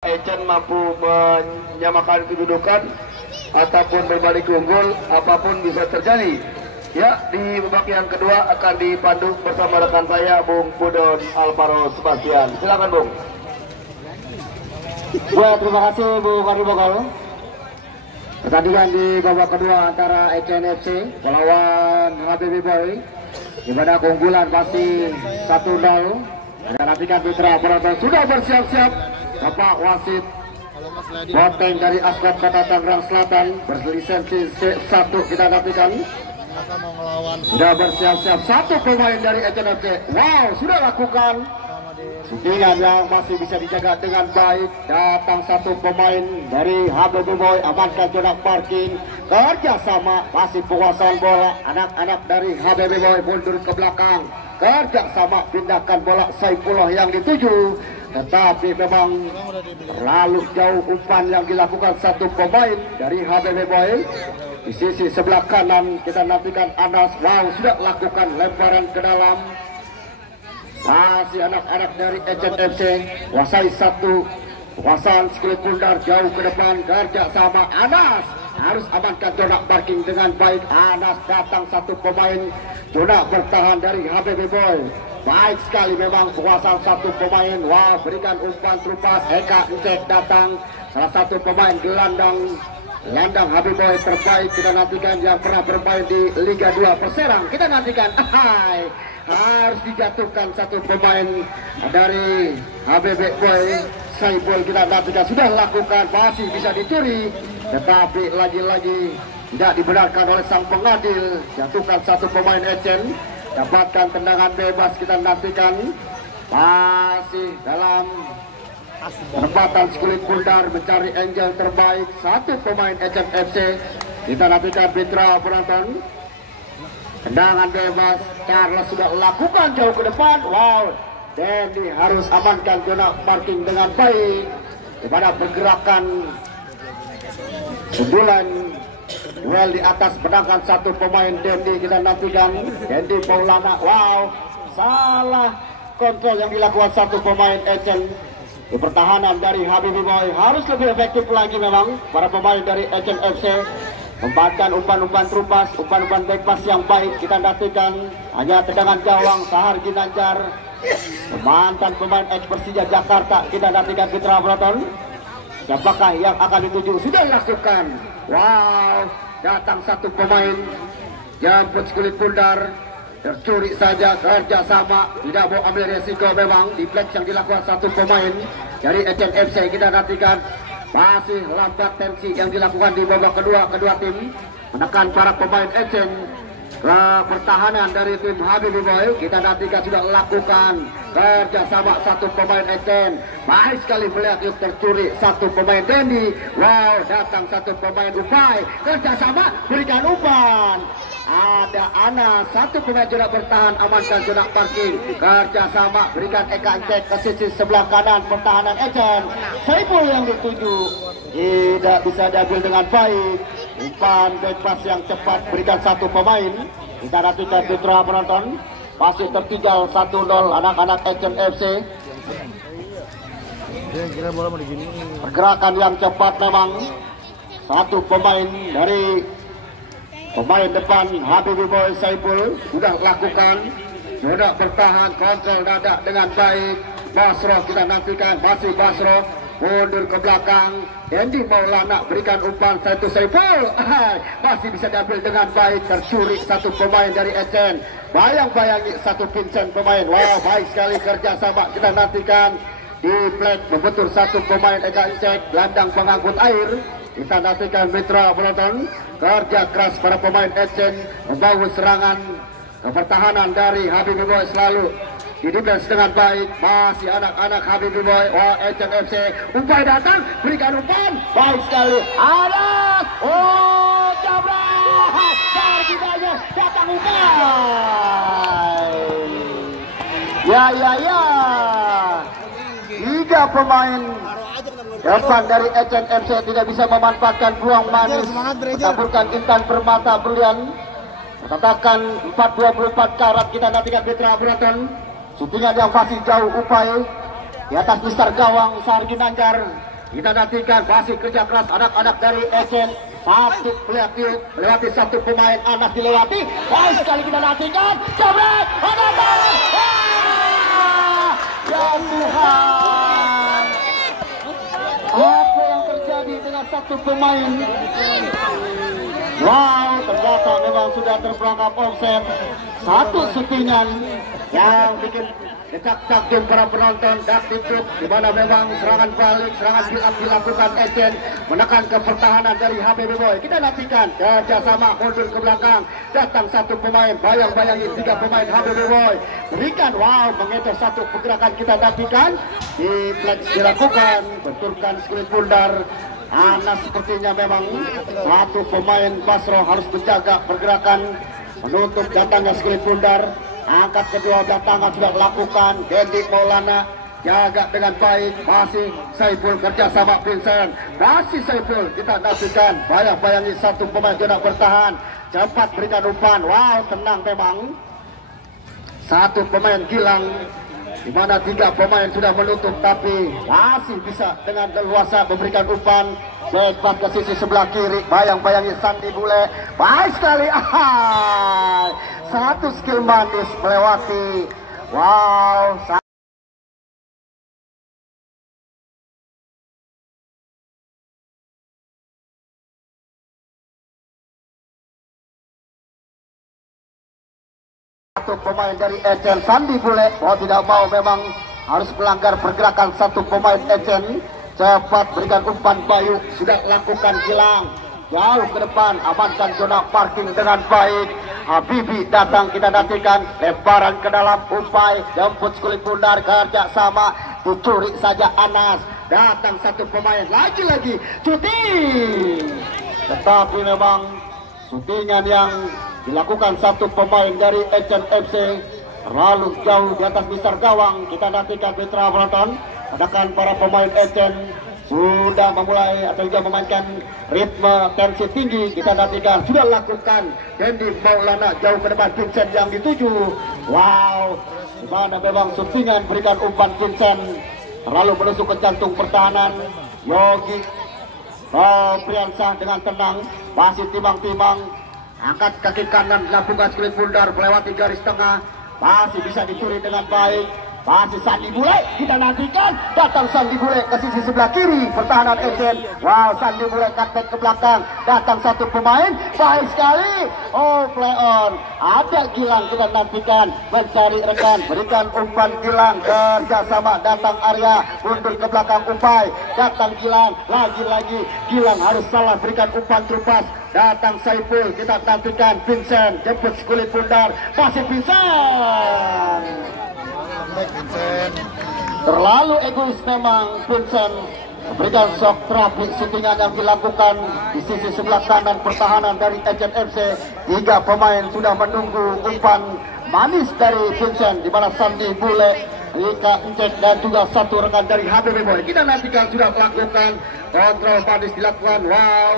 Echen mampu menyamakan kedudukan ataupun berbalik unggul, apapun bisa terjadi. Ya, di babak yang kedua akan dipandu bersama rekan saya Bung Pudon Alvaro Sebastian. Silakan Bung. Ya, terima kasih Bu Kardi Bogol. Pertandingan di babak kedua antara Echen FC melawan HBB Boy, di mana keunggulan masih 1-0. Dan nantikan mitra penonton sudah bersiap-siap. Bapak wasit Boteng dari Asmat Kota Tangerang Selatan berlisensi C1 kita nantikan. Sudah bersiap-siap satu pemain dari Echen FC. Wow, sudah lakukan shootingan yang masih bisa dijaga dengan baik. Datang satu pemain dari HBB Boy, amankan zona parking. Kerjasama masih penguasaan bola. Anak-anak dari HBB Boy mundur ke belakang. Kerjasama pindahkan bola Saifullah yang dituju. Tetapi memang terlalu jauh umpan yang dilakukan satu pemain dari HBB Boy. Di sisi sebelah kanan kita nantikan Anas. Wow, sudah lakukan lemparan ke dalam. Masih anak-anak dari Echen FC kuasai satu kuasaan skill pundar jauh ke depan. Kerja sama Anas harus amankan zona parking dengan baik. Anas datang satu pemain, zona bertahan dari HBB Boy. Baik sekali memang penguasaan satu pemain. Wah, berikan umpan terupas. Eka Ncek datang, salah satu pemain gelandang HBB Boy terbaik kita nantikan yang pernah bermain di Liga 2 Perserang. Kita nantikan. Harus dijatuhkan satu pemain dari HBB Boy. Saiful kita nantikan sudah lakukan, masih bisa dicuri, tetapi lagi-lagi tidak dibenarkan oleh sang pengadil. Jatuhkan satu pemain Echen. Dapatkan tendangan bebas kita nantikan. Masih dalam penempatan skulit pundar mencari angel terbaik satu pemain Echen FC. Kita nantikan mitra penonton. Tendangan bebas, Charles sudah lakukan jauh ke depan. Wow, Dendi harus amankan zona parking dengan baik. Kepada pergerakan sundulan duel di atas, menangkan satu pemain Dendi kita nantikan. Dendi Paulana. Wow, salah kontrol yang dilakukan satu pemain Echen. Di pertahanan dari HBB Boy harus lebih efektif lagi memang para pemain dari Echen FC. Membantu umpan-umpan terupas, umpan-umpan back pass yang baik kita nantikan. Hanya tendangan gawang Sahar Ginanjar, mantan pemain ex Persija Jakarta. Kita nantikan mitra penonton. Siapakah yang akan dituju? Sudah lakukan. Wow, datang satu pemain, jemput kulit pundar, tercuri saja. Kerjasama, tidak mau ambil resiko memang. Di flex yang dilakukan satu pemain dari Echen FC. Kita nantikan. Masih lambat tensi yang dilakukan di babak kedua. Kedua tim menekan para pemain Echen. Ke pertahanan dari tim HBB Boy kita nantikan sudah lakukan kerjasama satu pemain Echen. Baik sekali melihat yuk tercuri satu pemain Dendi. Wow, datang satu pemain Upai. Kerjasama berikan umpan. Ada Ana, satu pemain zona bertahan, amankan zona parking. Kerjasama berikan Eka Ncek ke sisi sebelah kanan pertahanan Echen. Saiful yang dituju, tidak bisa diambil dengan baik. Umpan back pass yang cepat berikan satu pemain. Kita nantikan mitra penonton. Masih tertinggal 1-0 anak-anak Echen FC. Pergerakan yang cepat memang. Satu pemain dari pemain depan HBB Boy Saiful sudah lakukan zona bertahan, kontrol dada dengan baik. Basro kita nantikan, masih Basro mundur ke belakang. Dendi Maulana berikan umpan satu Saiful. Masih bisa diambil dengan baik. Tercuri satu pemain dari Echen. Bayang-bayangi satu Vincent pemain. Wow, baik sekali kerjasama kita nantikan. Di flag membentur satu pemain Eka Ncek, gelandang pengangkut air. Kita nantikan mitra penonton. Kerja keras para pemain Echen membangun serangan ke pertahanan dari HBB Boy selalu didefense dengan baik. Masih anak-anak HBB Boy. Wah, Echen FC umpan datang, berikan umpan baik sekali. Anas, oh jabrak, Sarginanya datang umpan. Ya. Tiga pemain depan dari Echen FC tidak bisa memanfaatkan peluang manis. Mentaburkan Intan Permata Brilian. Katakan 424 karat kita nantikan mitra penonton. Shootingan yang masih jauh Upai. Di atas Mister Gawang Sahar Ginanjar. Kita nantikan masih kerja keras anak-anak dari Esen. Satu melewati satu pemain, Anas dilewati. Baik sekali kita nantikan. Jabret, ya Tuhan, apa yang terjadi dengan satu pemain? Wow, ternyata memang sudah terperangkap offset. Satu syutingan yang bikin decak tim para penonton dak ditutup, di mana memang serangan balik, serangan build up dilakukan Ecen, menekan ke pertahanan dari HBB Boy. Kita nantikan kerjasama mundur ke belakang, datang satu pemain, bayang-bayangi 3 pemain HBB Boy, berikan wow, mengejar satu pergerakan. Kita nantikan di flex dilakukan, benturkan skill pundar. Anas sepertinya memang satu pemain Basro harus menjaga pergerakan, menutup datangnya skill pundar. Angkat kedua belakangan sudah dilakukan. Dendi Maulana jaga dengan baik. Masih Saiful kerja sama Vincent. Masih Saiful, kita nantikan. Bayang-bayangi satu pemain tidak bertahan. Cepat berikan umpan. Wow, tenang memang. Satu pemain Gilang, di mana 3 pemain sudah menutup, tapi masih bisa dengan leluasa memberikan umpan. Bebas ke sisi sebelah kiri, bayang-bayangi Sandi Bule. Baik sekali. Satu skill manis melewati. Wow, satu pemain dari Ecen, Sandi Bule. Oh, tidak mau, memang harus melanggar pergerakan satu pemain Ecen. Cepat berikan umpan Bayu, sudah lakukan Gilang. Jauh ke depan, amankan zona parking dengan baik. Habibi datang, kita nantikan. Lemparan ke dalam, umpai, jemput kulit pundar, kerja sama. Dicuri saja Anas. Datang satu pemain, lagi-lagi syuting. Tetapi memang syutingan yang dilakukan satu pemain dari Ecen FC terlalu jauh di atas misar gawang. Kita nantikan Mitra Penonton. Adakan para pemain Ecen sudah memulai atau juga memainkan ritme tensi tinggi. Kita nantikan sudah lakukan. Dendi Maulana jauh ke depan, Vincent yang dituju. Wow, di mana memang syutingan berikan umpan Vincent terlalu menusuk ke jantung pertahanan. Yogi Priansah dengan tenang masih timang-timang, angkat kaki kanan, lakukan kulit pundar melewati garis tengah, masih bisa dicuri dengan baik. Masih Sandi Bule, kita nantikan. Datang Sandi Bule ke sisi sebelah kiri pertahanan Ecen. Wow, Sandi Bule cutback ke belakang. Datang satu pemain, baik sekali. Oh, play on. Ada Gilang, kita nantikan mencari rekan, berikan umpan Gilang. Kerjasama datang Arya, mundur ke belakang umpai. Datang Gilang, lagi-lagi Gilang harus salah berikan umpan terupas. Datang Saiful, kita nantikan Vincent, jemput kulit pundar. Masih Vincent. Terlalu egois memang Vincent, memberikan shock terapi syutingan yang dilakukan di sisi sebelah kanan pertahanan dari Ecen FC. 3 pemain sudah menunggu umpan manis dari Vincent, di mana Sandi Bule, Rika Encek dan juga satu rekan dari HBB Boy. Kita nantikan sudah melakukan kontrol manis dilakukan. Wow,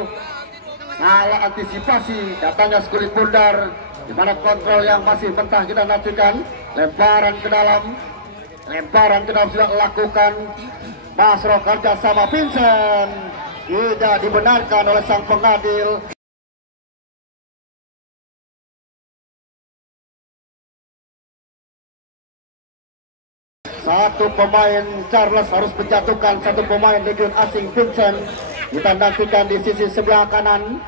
salah antisipasi datangnya kulit pundar, di mana kontrol yang masih mentah. Kita nantikan lemparan ke dalam. Lemparan ke dalam sudah dilakukan. Basro kerja sama Vincent, tidak dibenarkan oleh sang pengadil. Satu pemain Charles harus menjatuhkan satu pemain legion asing Vincent. Kita nantikan di sisi sebelah kanan.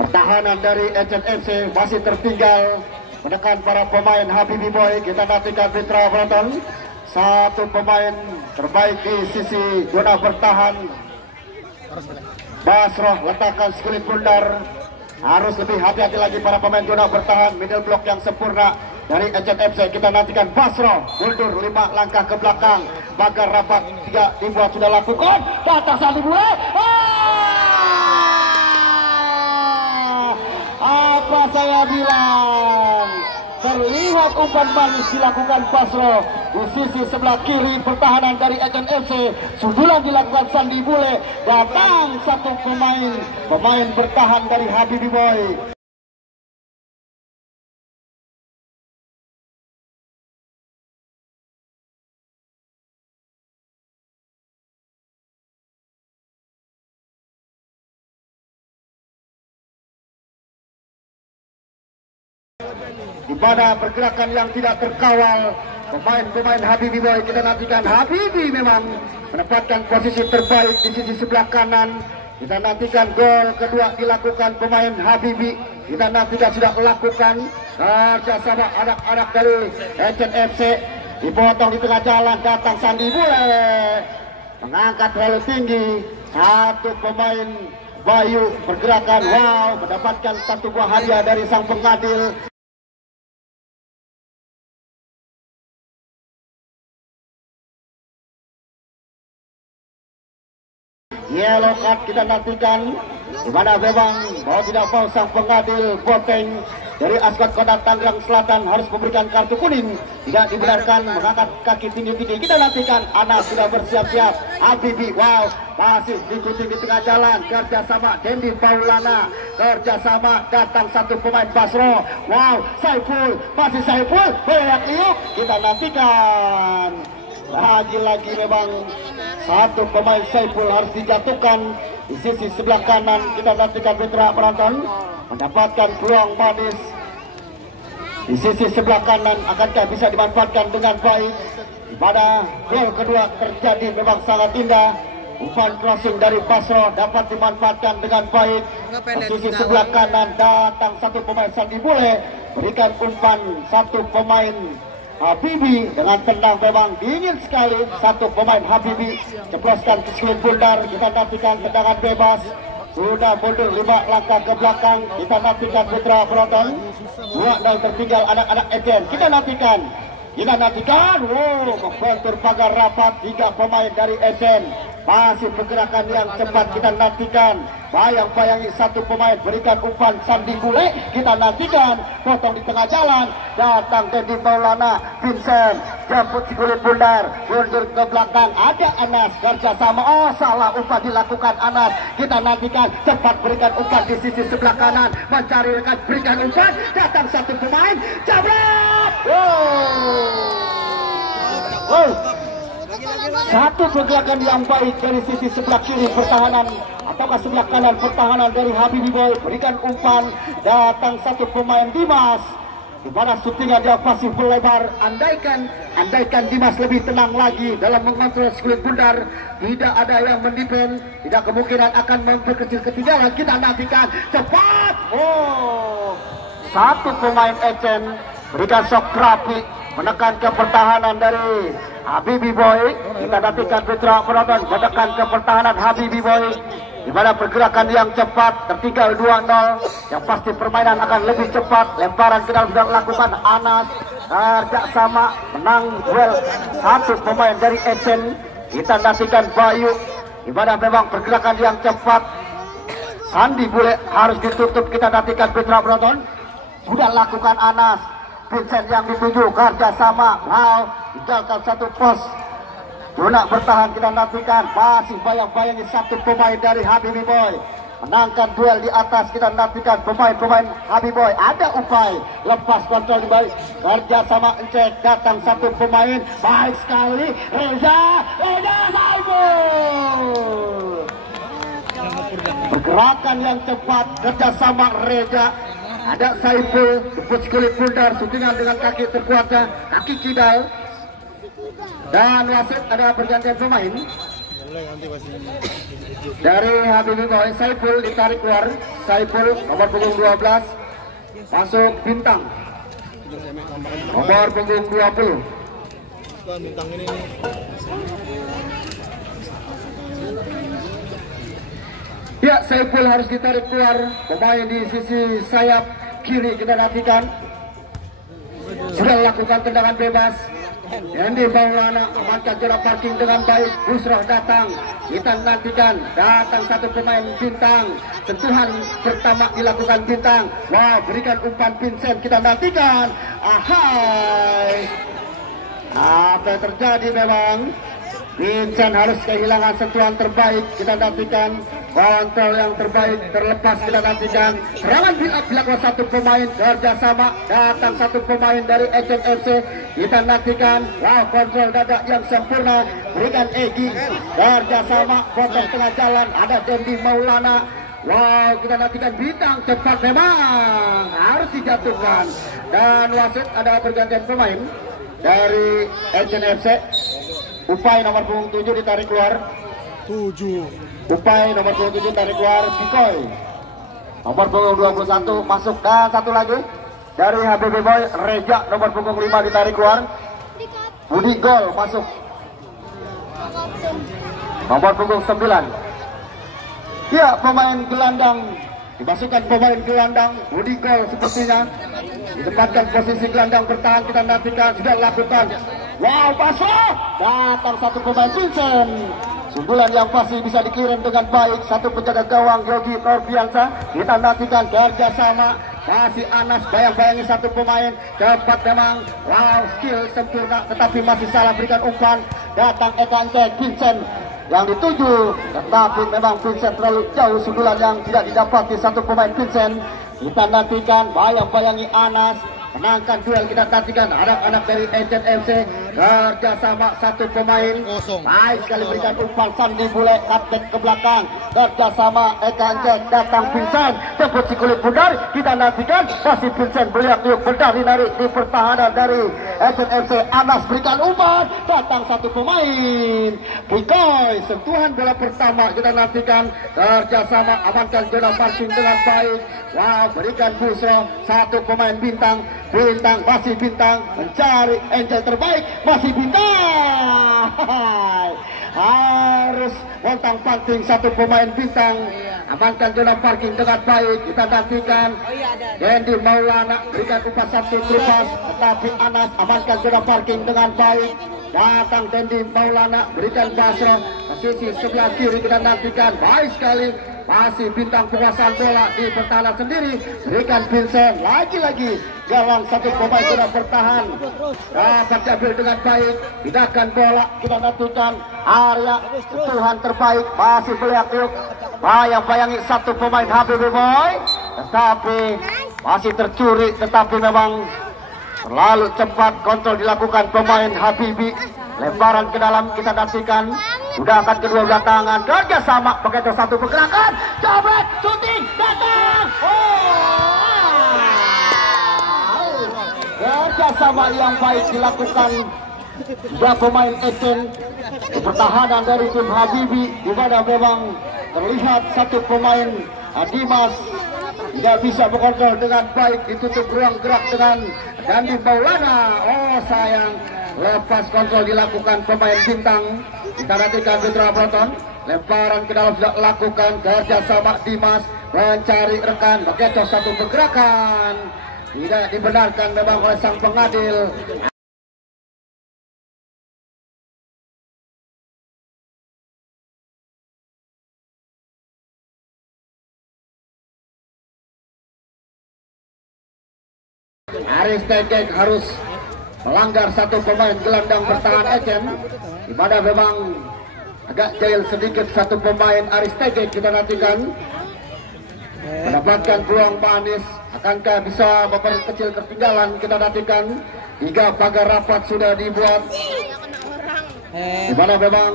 Pertahanan dari Ecen FC masih tertinggal, menekan para pemain Habibi Boy. Kita nantikan Mitra Penonton. Satu pemain terbaik di sisi zona bertahan. Basroh letakkan skulit pundar. Harus lebih hati-hati lagi para pemain zona bertahan. Middle block yang sempurna dari Ecen FC. Kita nantikan Basroh mundur 5 langkah ke belakang. Pagar rapat 3 dibuat sudah lakukan. Datang Sandi Bule. Apa saya bilang? Terlihat umpan manis dilakukan Basro di sisi sebelah kiri pertahanan dari Ecen FC. Sundulan dilakukan Sandi Bule. Datang satu pemain bertahan dari Habibi Boy. di mana pergerakan yang tidak terkawal pemain-pemain Habibie Boy. Kita nantikan Habibie memang mendapatkan posisi terbaik di sisi sebelah kanan. Kita nantikan gol kedua dilakukan pemain Habibie. Kita nantikan sudah melakukan kerjasama anak-anak dari HNFC. Dipotong di tengah jalan, datang Sandi Bule mengangkat terlalu tinggi. Satu pemain Bayu pergerakan, wow, mendapatkan satu buah hadiah dari sang pengadil. Yellow card kita nantikan, di mana memang mau tidak mau sang pengadil Boteng dari Asmat Kota Tangerang Selatan harus memberikan kartu kuning. Tidak dibenarkan mengangkat kaki tinggi-tinggi. Kita nantikan Anas sudah bersiap-siap. Habibie, wow, masih diikuti di tengah jalan. Kerjasama Dendi Paulana, kerjasama datang satu pemain Basro. Wow, Saiful, masih Saiful, banyak liuk. Kita nantikan. Lagi-lagi memang satu pemain Saiful harus dijatuhkan di sisi sebelah kanan. Kita nantikan Putra penonton mendapatkan peluang manis di sisi sebelah kanan. Akankah bisa dimanfaatkan dengan baik? Di mana gol kedua terjadi memang sangat indah. Umpan crossing dari Basro dapat dimanfaatkan dengan baik. Di sisi sebelah kanan datang satu pemain Sandi Bule, berikan umpan satu pemain Habibie dengan tenang, memang dingin sekali. Satu pemain Habibie ceploskan ke sekeliling bundar. Kita nantikan tendangan bebas. Sudah mundur 5 langkah ke belakang. Kita nantikan Putra penonton. 2-0 tertinggal anak-anak Etienne. Kita nantikan. Wow, membentur pagar rapat 3 pemain dari Etienne. Masih pergerakan yang cepat kita nantikan. Bayang-bayangi satu pemain berikan umpan Sandi Bule. Kita nantikan potong di tengah jalan. Datang Dendi Maulana, Vincent jemput si kulit bundar, mundur ke belakang. Ada Anas kerjasama. Oh, salah umpan dilakukan Anas. Kita nantikan cepat berikan umpan di sisi sebelah kanan. Mencari rekan berikan umpan. Datang satu pemain. Jabret. Satu pergerakan yang baik dari sisi sebelah kiri pertahanan ataukah sebelah kanan pertahanan dari Habibie Boy. Berikan umpan, datang satu pemain Dimas. Di mana syutingan dia masih melebar. Andaikan Dimas lebih tenang lagi dalam mengontrol sekulit bundar. Tidak ada yang mendepend, tidak kemungkinan akan memperkecil ketinggalan. Kita nantikan cepat. Oh, satu pemain Etienne berikan shock terapi, menekan ke pertahanan dari Habibie Boy. Kita nantikan Putra penonton menekan ke pertahanan Habibie Boy. Di mana pergerakan yang cepat, tertinggal 2-0. Yang pasti permainan akan lebih cepat. Lemparan kita sudah lakukan Anas. Kerjasama menang duel satu pemain dari Etienne. Kita nantikan Bayu. Di mana memang pergerakan yang cepat. Sandi Bule harus ditutup. Kita nantikan Putra penonton. Sudah lakukan Anas. Vincent yang dituju kerjasama. Wow, tinggalkan satu pos. Zona bertahan kita nantikan. Masih bayang-bayangi satu pemain dari Habibie Boy. Menangkan duel di atas. Kita nantikan pemain-pemain Habibie Boy. Ada upaya lepas kontrol di balik. Kerjasama Encek. Datang satu pemain. Baik sekali. Reza Saiful. Pergerakan yang cepat. Kerjasama Reza. Ada Saiful. Tepus kulit bundar. Syutingan dengan kaki terkuatnya. Kaki kidal. Dan wasit ada pergantian pemain dari Habibie Boy. Saiful ditarik keluar. Saiful nomor punggung 12 masuk Bintang nomor punggung 20. Ya, Saiful harus ditarik keluar. Pemain di sisi sayap kiri kita nantikan. Sudah lakukan tendangan bebas. Dendi Maulana memanfaatkan zona parking dengan baik. Busroh datang. Kita nantikan. Datang satu pemain Bintang. Sentuhan pertama dilakukan Bintang. Wah, berikan umpan Vincent. Kita nantikan. Ahai. Apa yang terjadi memang? Vincent harus kehilangan sentuhan terbaik. Kita nantikan kontrol yang terbaik terlepas. Kita nantikan serangan build up dilakukan satu pemain kerjasama. Datang satu pemain dari HNFC. Kita nantikan wow, kontrol dada yang sempurna. Berikan Egi kerjasama potong tengah jalan. Ada Dendi Maulana. Wow, kita nantikan bintang cepat memang harus dijatuhkan. Dan wasit ada pergantian pemain dari Agent FC. Upai nomor punggung 7 ditarik keluar. 7. Upai nomor 27 tarik keluar. Pikoy nomor punggung 21 masuk. Dan satu lagi dari HBB Boy, Reja nomor punggung 5 ditarik keluar. Budi Gol masuk nomor punggung 9. Ya, pemain gelandang dimasukkan, pemain gelandang Budi Gol sepertinya ditempatkan posisi gelandang bertahan. Kita nantikan sudah lakukan. Wow, pasrah datang satu pemain Vincent. Sundulan yang pasti bisa dikirim dengan baik. Satu penjaga gawang Yogi Norbiansa. Kita nantikan kerjasama masih Anas, bayang-bayangi satu pemain cepat memang. Wow, skill sempurna tetapi masih salah berikan umpan. Datang Ekancek Vincent yang dituju, tetapi memang Vincent terlalu jauh. Sundulan yang tidak didapati satu pemain Vincent. Kita nantikan bayang-bayangi Anas. Menangkan duel, kita nantikan anak-anak dari Agent FC kerjasama satu pemain. Baik sekali berikan umpan Sandi Bule, kapten ke belakang. Kerjasama Eka Anjek, datang Vincent, jemput si kulit pudar. Kita nantikan masih Vincent melihat yuk berdari narik di pertahanan dari Agent FC. Anas berikan umpan, datang satu pemain. Pikoy, sentuhan bola pertama. Kita nantikan kerjasama amankan zona parking dengan baik. Wow, berikan Busro, satu pemain bintang. Bintang, masih bintang mencari angel terbaik, masih bintang. Harus montang panting satu pemain bintang. Amankan zona parking dengan baik. Kita nantikan Dendi Maulana berikan umpan satu terupas, tetapi Anas amankan zona parking dengan baik. Datang Dendi Maulana berikan Basro ke sisi sebelah kiri. Kita nantikan baik sekali. Masih bintang penguasaan bola di pertahanan sendiri. Berikan Vincent lagi-lagi. Gawang satu pemain sudah bertahan. Dapat diambil dengan baik. Pindahkan bola. Kita nantikan area sentuhan terbaik. Masih melihat yuk. Bayang-bayangi satu pemain HBB Boy. Tetapi masih tercuri. Tetapi memang terlalu cepat kontrol dilakukan pemain Habibi. Lemparan ke dalam, kita nantikan. Sudah akan kedua belah tangan, kerjasama begitu satu pergerakan, jabret, shooting, datang. Kerjasama yang baik dilakukan dua pemain Esen pertahanan dari tim Habibi, di mana memang terlihat satu pemain Dimas tidak bisa mengontrol dengan baik, ditutup ruang gerak dengan Dandi Maulana. Oh sayang, lepas kontrol dilakukan pemain bintang. Kita nantikan Putra Proton, lemparan ke dalam sudah lakukan kerjasama Dimas mencari rekan, begitu satu pergerakan tidak dibenarkan memang oleh sang pengadil. Aris Tegek harus melanggar satu pemain gelandang bertahan Ecen, di mana memang agak jahil sedikit satu pemain Aris Tegek. Kita nantikan mendapatkan peluang Pak Anies, akankah bisa memperkecil ketinggalan. Kita nantikan 3 pagar rapat sudah dibuat, di mana memang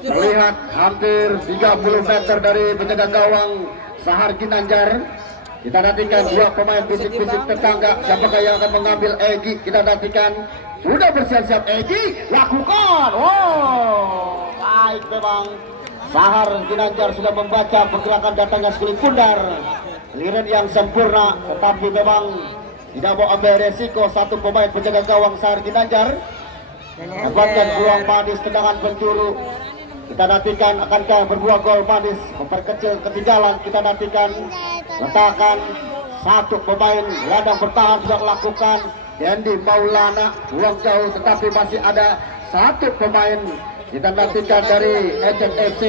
terlihat hampir 30 meter dari penjaga gawang Sahar Ginanjar. Kita nantikan 2 pemain fisik-fisik tetangga, siapakah yang akan mengambil Egi. Kita nantikan sudah bersiap-siap Egi, lakukan. Oh, baik memang Sahar Ginanjar sudah membaca pergerakan datangnya sekulit pundar, aliran yang sempurna, tetapi memang tidak mau ambil resiko satu pemain penjaga gawang Sahar Ginanjar. Dapatkan peluang Madis, tendangan penjuru. Kita nantikan akankah berbuah gol Madis, memperkecil ketinggalan. Kita nantikan letakkan satu pemain gelandang bertahan sudah lakukan Dendi Maulana, buang jauh tetapi masih ada satu pemain. Kita nantikan dari Agent FC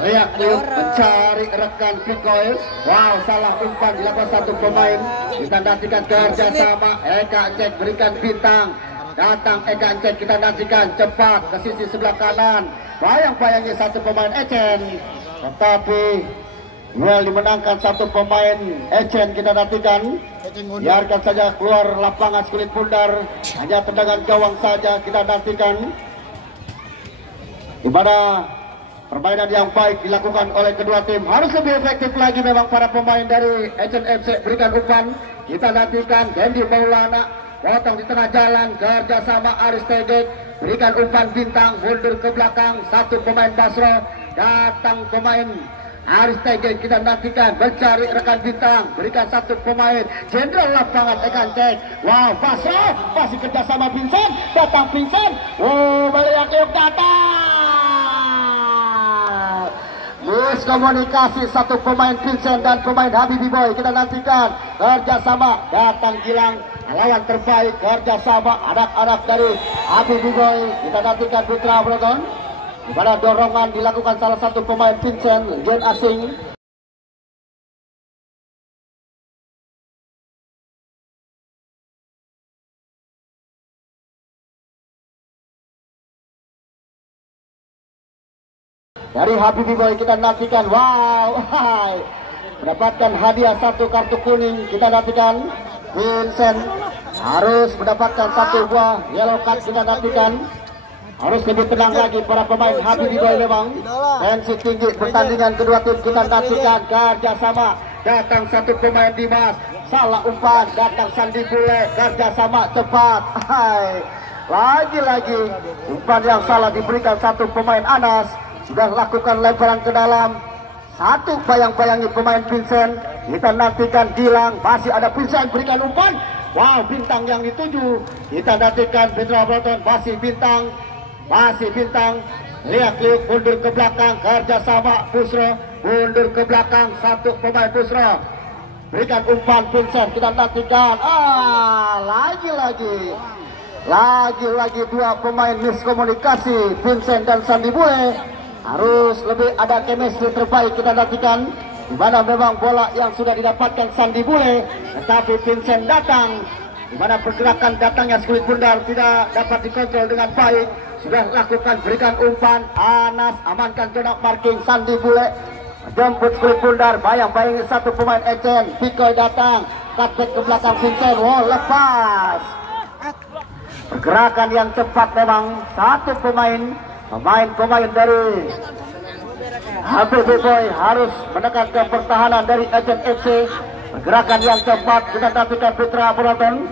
Riak mencari rekan Pikoy. Wow, salah umpan dilakukan satu pemain. Kita nantikan kerjasama Eka Cek berikan bintang. Datang Eka Cek, kita nantikan cepat ke sisi sebelah kanan. Bayang-bayangi satu pemain Ecen, tetapi duel dimenangkan satu pemain Ecen. Kita nantikan, biarkan saja keluar lapangan sekulit pundar, hanya tendangan gawang saja. Kita nantikan di mana permainan yang baik dilakukan oleh kedua tim. Harus lebih efektif lagi memang para pemain dari Agent FC. Berikan umpan, kita nantikan Dendi Maulana potong di tengah jalan, kerja sama Aris Tegek. Berikan umpan bintang, mundur ke belakang, satu pemain Basro, datang pemain Aris Tegek, kita nantikan mencari rekan bintang, berikan satu pemain jenderal lapangan Ekan Cek. Wow, Basro masih kerja sama Vincent, datang Vincent, balik yuk datang. Miskomunikasi satu pemain Vincent dan pemain Habibi Boy, kita nantikan kerjasama, datang Gilang lawan terbaik, kerjasama anak-anak dari Habibi Boy, kita nantikan Putra Broton. Di mana dorongan dilakukan salah satu pemain Vincent, gen asing. Dari Habibi Boy kita nantikan, wow, mendapatkan hadiah satu kartu kuning. Kita nantikan Vincent harus mendapatkan satu buah yellow card. Kita nantikan harus lebih tenang lagi para pemain Habibi Boy memang. Tensi tinggi pertandingan kedua tim, kita nantikan kerjasama, datang satu pemain Dimas, salah umpan, datang Sandi Bule, kerjasama cepat. Lagi-lagi umpan yang salah diberikan satu pemain Anas, sudah lakukan lemparan ke dalam, satu bayang-bayangi pemain Vincent. Kita nantikan Gilang, masih ada Vincent, berikan umpan, wow, bintang yang dituju. Kita nantikan Putra Broton, masih bintang, lihat mundur ke belakang, kerjasama Pusro, mundur ke belakang, satu pemain Pusro, berikan umpan Vincent, kita nantikan, lagi-lagi dua pemain miskomunikasi, Vincent dan Sandi Bule. Harus lebih ada chemistry terbaik, kita nantikan di mana memang bola yang sudah didapatkan Sandi Bule, tetapi Vincent datang, di mana pergerakan datangnya Skulit Bundar tidak dapat dikontrol dengan baik. Sudah lakukan, berikan umpan, Anas amankan zona marking, Sandi Bule jemput Skulit Bundar, bayang-bayangi satu pemain Ecen, Pikoy datang, cutback ke belakang Vincent, wow, lepas. Pergerakan yang cepat memang satu pemain dari Habibi Boy harus menekan ke pertahanan dari Agent FC. Pergerakan yang cepat, kita nantikan Putra Broton,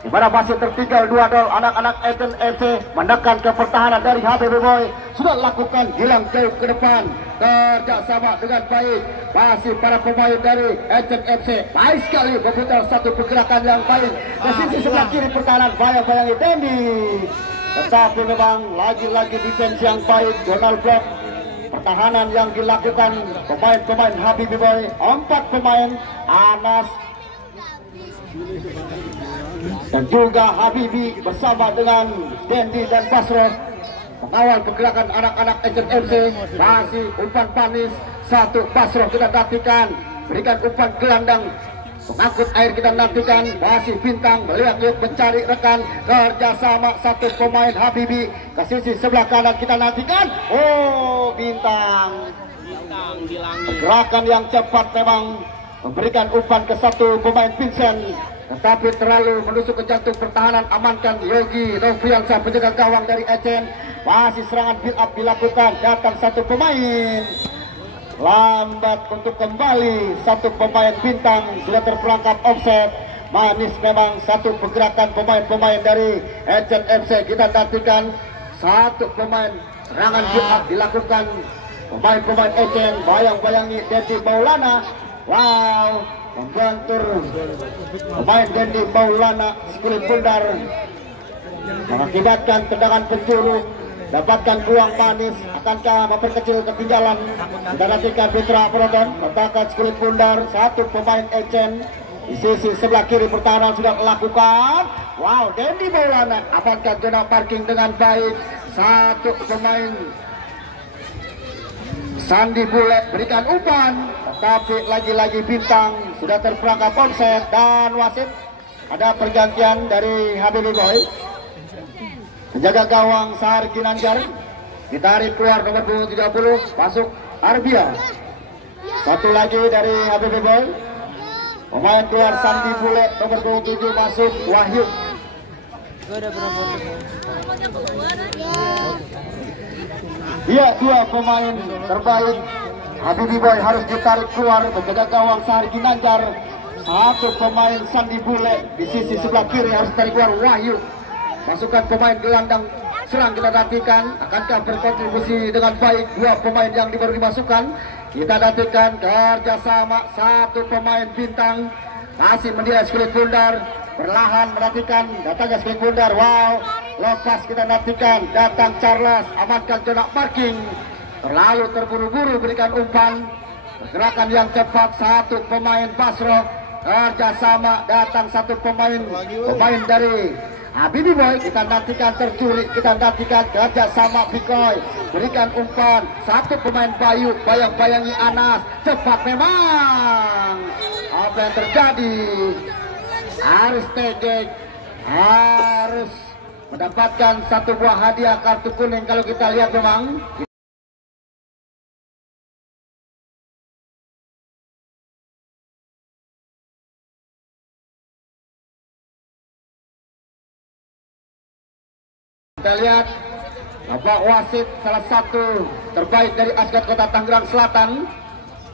di mana masih tertinggal 2-0. Anak-anak Agent FC menekan ke pertahanan dari Habibi Boy, sudah lakukan Gilang jauh ke depan, kerjasama dengan baik, masih para pemain dari Agent FC baik sekali memutar satu pergerakan yang baik ke sisi sebelah kiri pertahanan, bayang-bayangi Dendi, tetapi memang lagi-lagi defense yang baik, Donald Block. Pertahanan yang dilakukan pemain-pemain Habibi Boy, 4 pemain Anas dan juga Habibi bersama dengan Dendi dan Basro mengawal pergerakan anak-anak Agent FC. Masih umpan panis satu Basro, kita nantikan, berikan umpan gelandang mengangkut air, kita nantikan, masih bintang melihat mencari rekan, kerjasama satu pemain Habibi ke sisi sebelah kanan, kita nantikan, bintang di langit. Gerakan yang cepat memang memberikan umpan ke satu pemain Vincent, tetapi terlalu menusuk ke jantung pertahanan, amankan Yogi Noviansa, penjaga gawang dari Ecen. Masih serangan build up dilakukan, datang satu pemain, lambat untuk kembali satu pemain bintang, sudah terperangkap offset. Manis memang satu pergerakan pemain-pemain dari Agent FC, kita nantikan satu pemain serangan build up dilakukan pemain-pemain Agent, bayang-bayangi Dendi Maulana, wow, membentur pemain Dendi Maulana, Skulit Bundar mengakibatkan tendangan penjuru, dapatkan peluang manis, akankah memperkecil ketinggalan. Kita nantikan Putra Broton, letakkan Skulit Bundar, satu pemain Ecen di sisi sebelah kiri pertahanan sudah melakukan, wow, Dendi Maulana amankan zona parking dengan baik, satu pemain Sandi Bule berikan umpan, tetapi lagi-lagi bintang sudah terperangkap offset dan wasit. Ada pergantian dari Habibi Boy. Penjaga gawang Sahar Ginanjar ditarik keluar nomor 30, masuk Arbia. Satu lagi dari Habibi Boy, pemain keluar Sandi Bule nomor 27, masuk Wahyu. Iya, dua pemain terbaik. Habibie Boy harus ditarik keluar menjaga gawang Sahari Ginanjar. Satu pemain Sandi Bule di sisi sebelah kiri harus ditarik keluar Wahyu. Masukkan pemain gelandang serang kita nantikan. Akankah berkontribusi dengan baik dua pemain yang baru dimasukkan? Kita nantikan kerjasama satu pemain bintang masih mendia Skulit Bundar. Perlahan menantikan datangnya Skulit Bundar. Wow, lepas kita nantikan datang Charles, amankan zona marking. Terlalu terburu-buru berikan umpan. Pergerakan yang cepat satu pemain Basro. Kerjasama datang satu pemain dari Habibie Boy. Kita nantikan tercuri, kita nantikan kerjasama Bikoy. Berikan umpan satu pemain Bayu, bayang-bayangi Anas. Cepat memang. Apa yang terjadi? Aris Tegek harus mendapatkan satu buah hadiah kartu kuning. Kalau kita lihat memang kita lihat Bapak wasit salah satu terbaik dari Asgat Kota Tangerang Selatan,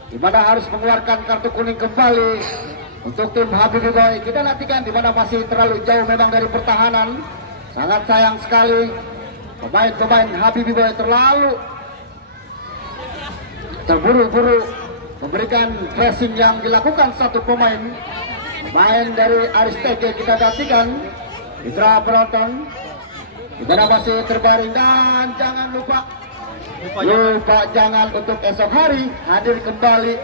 di mana harus mengeluarkan kartu kuning kembali untuk tim Habibie Boy. Kita nantikan di mana masih terlalu jauh memang dari pertahanan. Sangat sayang sekali pemain-pemain Habibie Boy terlalu terburu-buru memberikan pressing yang dilakukan satu pemain dari Aris Tege. Kita nantikan Mitra penonton di mana masih terbaring, dan jangan lupa jangan untuk esok hari hadir kembali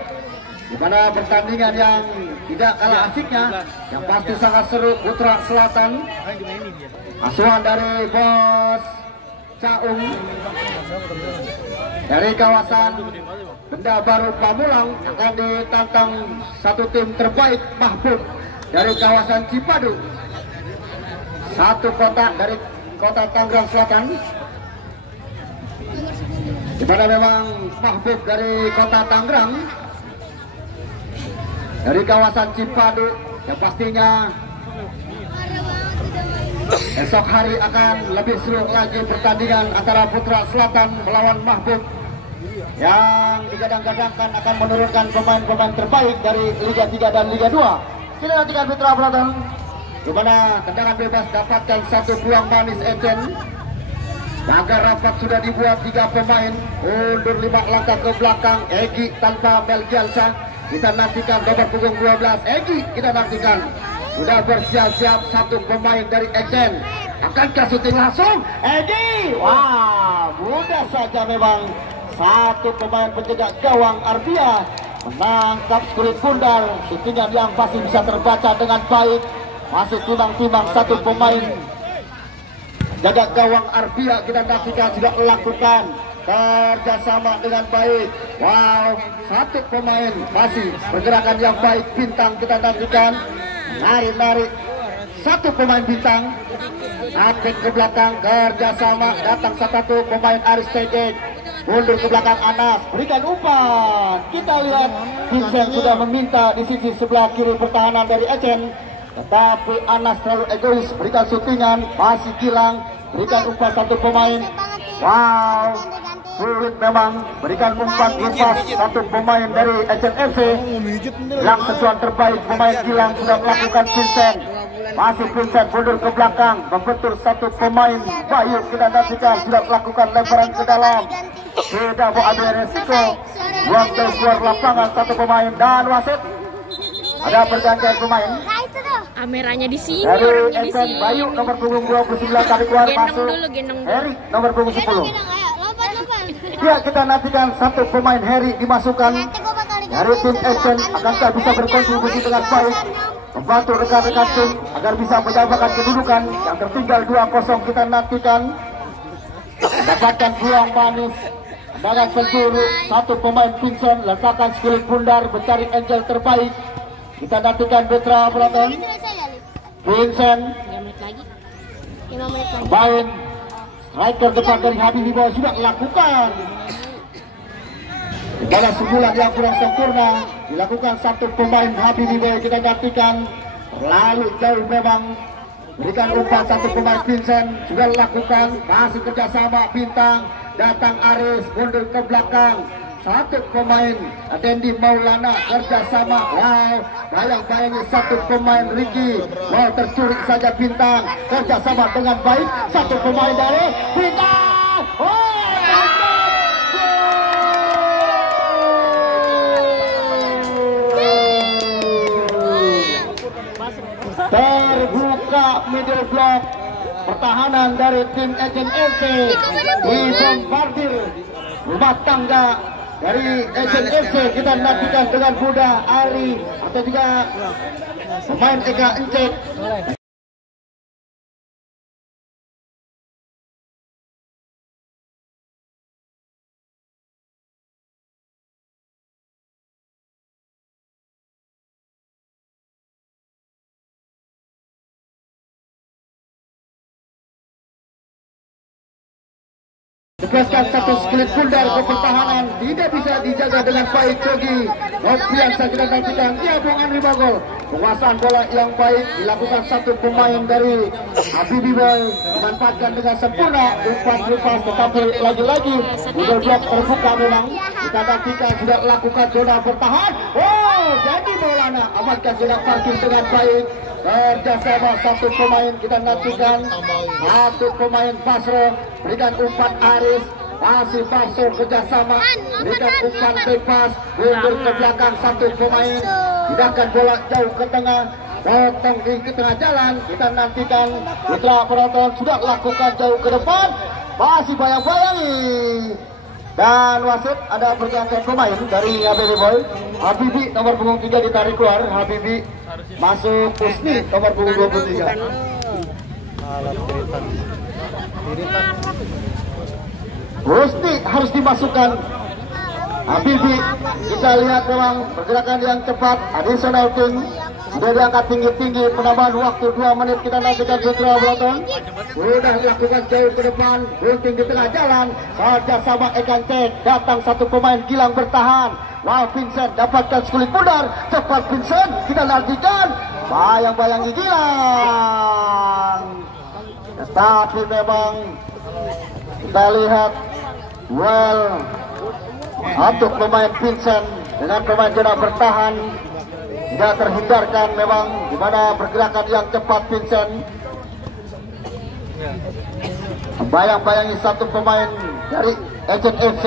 di mana pertandingan yang tidak kalah asiknya, yang pasti sangat seru. Putra Selatan asuhan dari Bos Caung dari kawasan Benda Baru Pamulang akan ditantang satu tim terbaik Mahbub dari kawasan Cipadu. Satu kotak dari Kota Tangerang Selatan, di mana memang Mahbub dari Kota Tangerang dari kawasan Cipadu, yang pastinya esok hari akan lebih seru lagi pertandingan antara Putra Selatan melawan Mahbub yang digadang-gadangkan akan menurunkan pemain-pemain terbaik dari Liga 3 dan Liga 2. Kita nantikan Mitra penonton, di mana tendangan bebas dapatkan satu peluang manis Ecen. Pagar rapat sudah dibuat 3 pemain, mundur 5 langkah ke belakang. Egi tanpa Melgiansa. Kita nantikan nomor punggung 12 Egi. Kita nantikan sudah bersiap-siap satu pemain dari Ecen. Akankah syuting langsung Egi? Wah, mudah saja memang satu pemain penjaga gawang Arbia menangkap Skulit Bundar. Syutingan yang pasti bisa terbaca dengan baik. Masih timbang-timbang satu pemain jaga gawang Arbia. Kita nantikan sudah melakukan kerjasama dengan baik. Wow, satu pemain masih pergerakan yang baik bintang. Kita nantikan narik satu pemain bintang, apik ke belakang, kerjasama datang satu pemain Aris Tegek. Mundur ke belakang Anas, berikan umpan. Kita lihat Vincent sudah meminta di sisi sebelah kiri pertahanan dari Ecen. Tetapi Anas terlalu egois, berikan syutingan, masih Gilang, berikan umpan satu pemain. Wow, sulit memang, berikan umpan lepas satu pemain dari SNFC. Yang sentuhan terbaik pemain Gilang sudah melakukan Vincent. Masih Vincent mundur ke belakang, membentur satu pemain Bayu. Kita nantikan sudah melakukan lemparan ke dalam. Tidak mau ambil resiko, buang dari luar lapangan satu pemain, dan wasit ada pergantian pemain. Kameranya di sini, dari orangnya di sini. Bayu nomor punggung 29 kali keluar masuk. Gendong dulu. Heri nomor punggung 10. Ya, kita nantikan satu pemain Heri dimasukkan dari tim Ecen. Akankah bisa berkontribusi dengan baik, membantu rekan-rekan tim agar bisa menyamakan kedudukan yang tertinggal 2-0. Kita nantikan mendapatkan peluang manis, tendangan penjuru satu pemain Vincent, letakkan Skulit Bundar mencari angel terbaik. Kita nantikan Betra penonton. Vincent 5 menit lagi. main striker depan dari Habibie Boy sudah lakukan. Dalam sebulan yang kurang sempurna dilakukan satu pemain Habibie Boy. Kita nantikan terlalu jauh memang, berikan umpan satu pemain Vincent sudah lakukan, masih kerjasama bintang datang Aris, mundur ke belakang. Satu pemain Dendi Maulana kerjasama. Wow, bayang-bayangi satu pemain Ricky. Wow, tercuri saja Bintang, kerjasama dengan baik. Satu pemain dari Bintang. Terbuka middle block, pertahanan dari tim Agent FC dibombardir rumah tangga dari Agent FC. Kita nantikan dengan mudah Ali atau juga pemain Eka Encet. Lepaskan satu sklit pundar ke pertahanan, tidak bisa dijaga dengan baik Jogi. Biasa kita nantikan dia Bung Andri Bagol. Penguasaan bola yang baik dilakukan satu pemain dari Habibi Boy, dimanfaatkan dengan sempurna umpan lepas, tetapi lagi-lagi middle block terbuka memang. Kita nantikan sudah lakukan zona bertahan. Oh, jadi Maulana amankan zona parking dengan baik. Kerjasama satu pemain, kita nantikan satu pemain Basro, berikan umpan Aris, masih Basro kerjasama, berikan umpan bebas, mundur ke belakang satu pemain, pindahkan bola jauh ke tengah, potong di tengah jalan. Kita nantikan Putra penonton sudah lakukan jauh ke depan, masih bayang-bayangi. Dan wasit ada pergantian pemain dari Habibi Boy. Habibi nomor punggung 3 ditarik keluar. Habibi masuk Husni nomor punggung 23. Husni harus dimasukkan. Habibi kita lihat memang pergerakan yang cepat. Additional team sudah diangkat tinggi-tinggi, penambahan waktu 2 menit. Kita nantikan Putra Broton sudah dilakukan jauh ke depan, gunting di tengah jalan, kerjasama Ekan Cek, datang satu pemain Gilang bertahan. Wow, Vincent dapatkan skulit pundar, cepat Vincent, kita nantikan bayang-bayangi Gilang, tetapi memang kita lihat untuk pemain Vincent dengan pemain Jona bertahan tidak terhindarkan memang, di mana pergerakan yang cepat Vincent. Bayang-bayangi satu pemain dari Agent FC.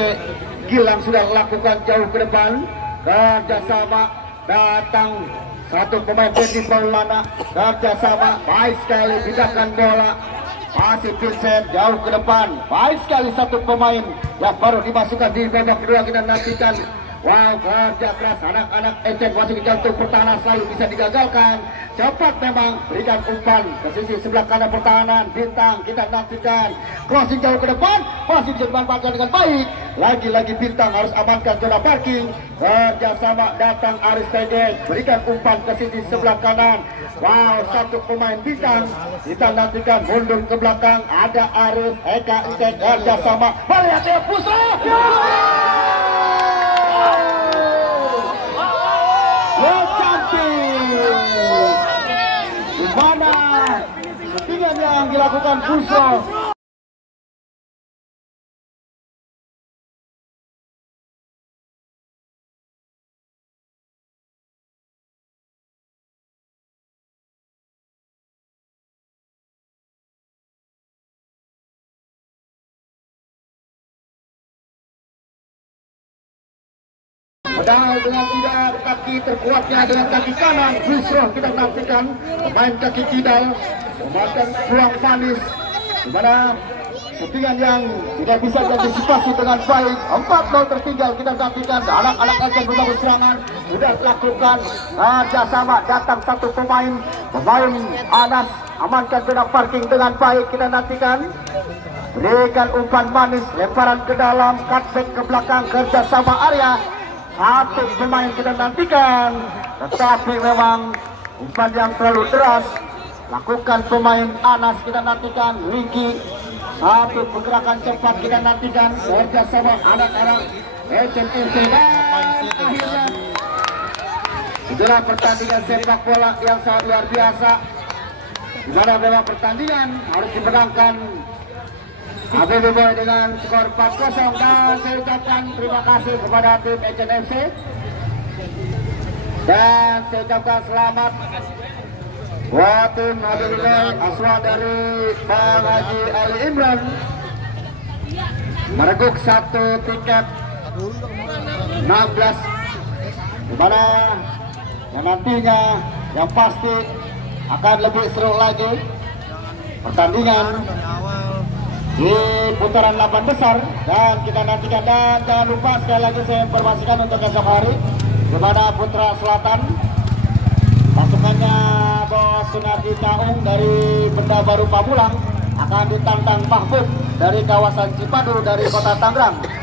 Gilang sudah lakukan jauh ke depan, kerjasama datang satu pemain Dendi Maulana, kerjasama baik sekali, pindahkan bola, masih Vincent jauh ke depan, baik sekali satu pemain yang baru dimasukkan di babak kedua. Kita nantikan. Wow, kerja keras anak-anak Agent masuk ke jantung pertahanan, selalu bisa digagalkan. Cepat memang, berikan umpan ke sisi sebelah kanan pertahanan. Bintang kita nantikan, crossing jauh ke depan, masih bisa dimanfaatkan dengan baik. Lagi-lagi Bintang harus amankan zona parking. Kerjasama datang Aris Teges, berikan umpan ke sisi sebelah kanan. Wow, satu pemain Bintang kita nantikan, mundur ke belakang, ada Aris, Eka Encet, kerjasama, melihat dia Putra. Di mana settingan yang dilakukan Puso. Padahal dengan tidak kaki terkuatnya dengan kaki kanan, Busro kita nantikan pemain kaki kidal memakan peluang manis, di mana settingan yang tidak bisa diantisipasi dengan baik. 4-0 tertinggal, kita nantikan anak-anak akan berbangun serangan, sudah lakukan kerjasama, datang satu pemain Anas, amankan zona parking dengan baik. Kita nantikan, berikan umpan manis, lemparan ke dalam, cutback ke belakang, kerjasama Arya. Satu pemain kita nantikan, tetapi memang umpan yang terlalu deras, lakukan pemain Anas. Kita nantikan Ricky, satu pergerakan cepat kita nantikan, kerjasama anak-anak Agent FC. Dan akhirnya itulah pertandingan sepak bola yang sangat luar biasa, di mana memang pertandingan harus dimenangkan Habib Boy dengan skor 4-0 dan saya ucapkan terima kasih kepada tim Ecen FC dan saya ucapkan selamat buat tim Habib Boy aswa dari Bang Haji Ali Imran mereguk satu tiket 16 di mana yang nantinya yang pasti akan lebih seru lagi pertandingan di putaran 8 besar dan kita nantikan. Dan jangan lupa sekali lagi saya informasikan untuk esok hari di mana Putra Selatan pasukannya Bos Sunardi Taung dari Benda Baru Pamulang akan ditantang Mahbub dari kawasan Cipadu dari Kota Tangerang.